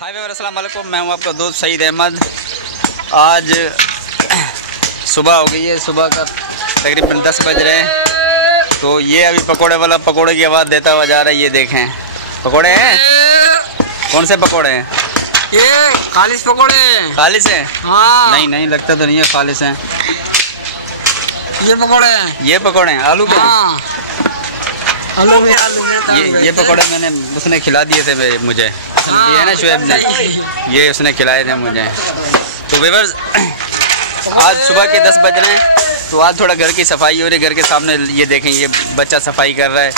हाय viewers, अस्सलाम वालेकुम। मैं हूं आपका दोस्त सईद अहमद। आज सुबह हो गई है, सुबह का तकरीबन 10 बज रहे हैं। तो ये अभी पकोड़े वाला पकोड़े की आवाज़ देता हुआ जा रहा है। ये देखें, पकोड़े हैं। कौन से पकोड़े हैं? ये खालिस पकोड़े। खालिस है? हाँ। नहीं लगता तो नहीं है खालिस हैं। ये पकोड़े हैं। ये पकोड़े हैं आलू के? हाँ। आलू में ये पकोड़े मैंने उसने खिला दिए थे मुझे, दिए ना शुएब ने, ये उसने खिलाए थे मुझे। तो व्यूअर्स, आज सुबह के 10 बज रहे हैं। तो आज थोड़ा घर की सफाई हो रही है। घर के सामने ये देखें, ये बच्चा सफाई कर रहा है।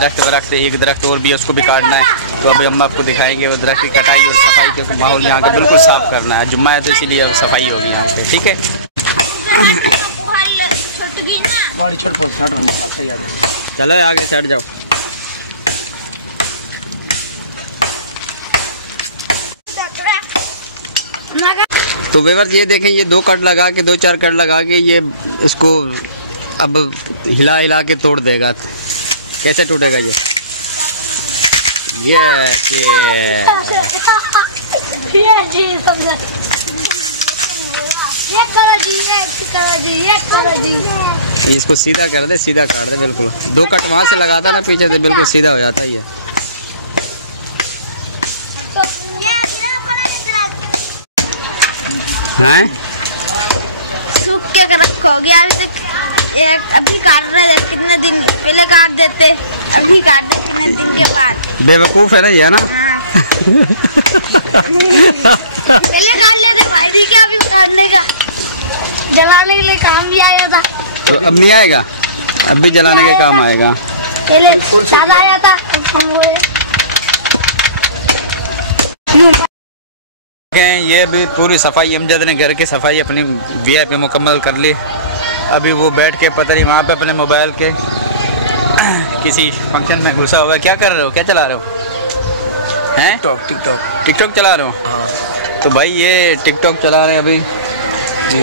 दरख्त एक दरख्त और भी है, उसको भी काटना है। तो अभी हम आपको दिखाएंगे वो दरख्त की कटाई और सफाई के माहौल यहाँ का बिल्कुल साफ़ करना है। जुम्मा है तो इसीलिए अब सफाई होगी यहाँ पे, ठीक है। चलो आगे चढ़ जाओ। तो व्यूअर्स ये देखें, ये 2 कट लगा के 2-4 कट लगा के ये इसको अब हिला के तोड़ देगा। कैसे टूटेगा ये इसको सीधा कर दे, सीधा काट दे बिल्कुल। 2 कट वहाँ से लगाता ना पीछे से, बिल्कुल सीधा हो जाता है ये। हैं? सूख के रखोगे अभी काट रहे थे, कितने दिन पहले काट देते, अभी काटते कितने दिन के बाद। बेवकूफ़ है ना ये, है ना? पहले काट लेते भाई, क्या अभी काटने का जलाने के लिए काम भी आया था। तो अब नहीं आएगा? अब भी जलाने के काम आएगा। पहले सादा आया था, हम वो ये भी पूरी सफाई अमजद ने घर की सफाई अपनी वीआईपी मुकम्मल कर ली। अभी वो बैठ के पता नहीं वहाँ पे अपने मोबाइल के किसी फंक्शन में घुसा हुआ है। क्या कर रहे हो, क्या चला रहे हो? हैं? टिकटॉक चला रहे हो? हाँ। तो भाई ये टिकटॉक चला रहे हैं अभी।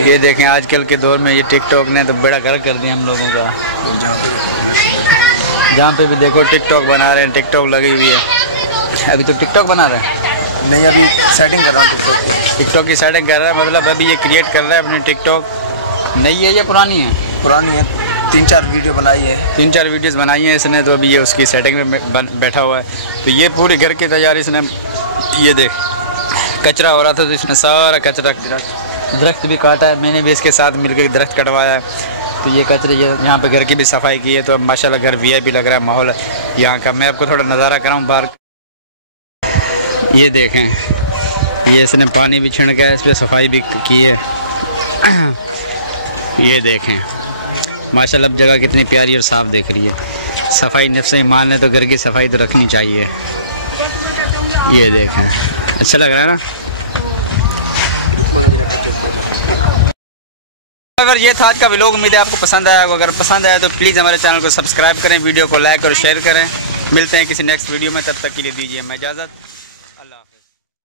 ये देखें, आजकल के दौर में ये टिकटॉक ने तो बड़ा घर कर दिया हम लोगों का। जहाँ पे भी देखो टिकटॉक बना रहे हैं, टिकटॉक लगी हुई है। अभी तो टिकटॉक बना रहे हैं? नहीं, अभी सेटिंग कर रहा हूँ। टिकटॉक की सेटिंग कर रहा है, मतलब अभी ये क्रिएट कर रहा है अपनी टिकटॉक। नई है या पुरानी है? पुरानी है। 3-4 वीडियो बनाई है। 3-4 वीडियोस बनाई हैं इसने। तो अभी ये उसकी सेटिंग में बैठा हुआ है। तो ये पूरी घर की तैयारी इसने, ये देख कचरा हो रहा था तो इसने सारा कचरा, दरख्त भी काटा है। मैंने भी इसके साथ मिलकर दरख्त कटवाया है। तो ये कचरे यहाँ पे घर की भी सफाई की है। तो अब माशाल्लाह घर वीआईपी लग रहा है माहौल यहाँ का। मैं आपको थोड़ा नज़ारा कराऊँ बाहर। ये देखें, ये इसने पानी भी छिड़का है, इस पर सफाई भी की है। ये देखें माशाल्लाह अब जगह कितनी प्यारी और साफ़ दिख रही है। सफाई नफ्से ईमान है तो घर की सफाई तो रखनी चाहिए। ये देखें, अच्छा लग रहा है ना? अगर ये था आज का व्लॉग, उम्मीद है आपको पसंद आया। अगर पसंद आया तो प्लीज़ हमारे चैनल को सब्सक्राइब करें, वीडियो को लाइक और शेयर करें। मिलते हैं किसी नेक्स्ट वीडियो में, तब तक के लिए दीजिए मैं इजाज़त।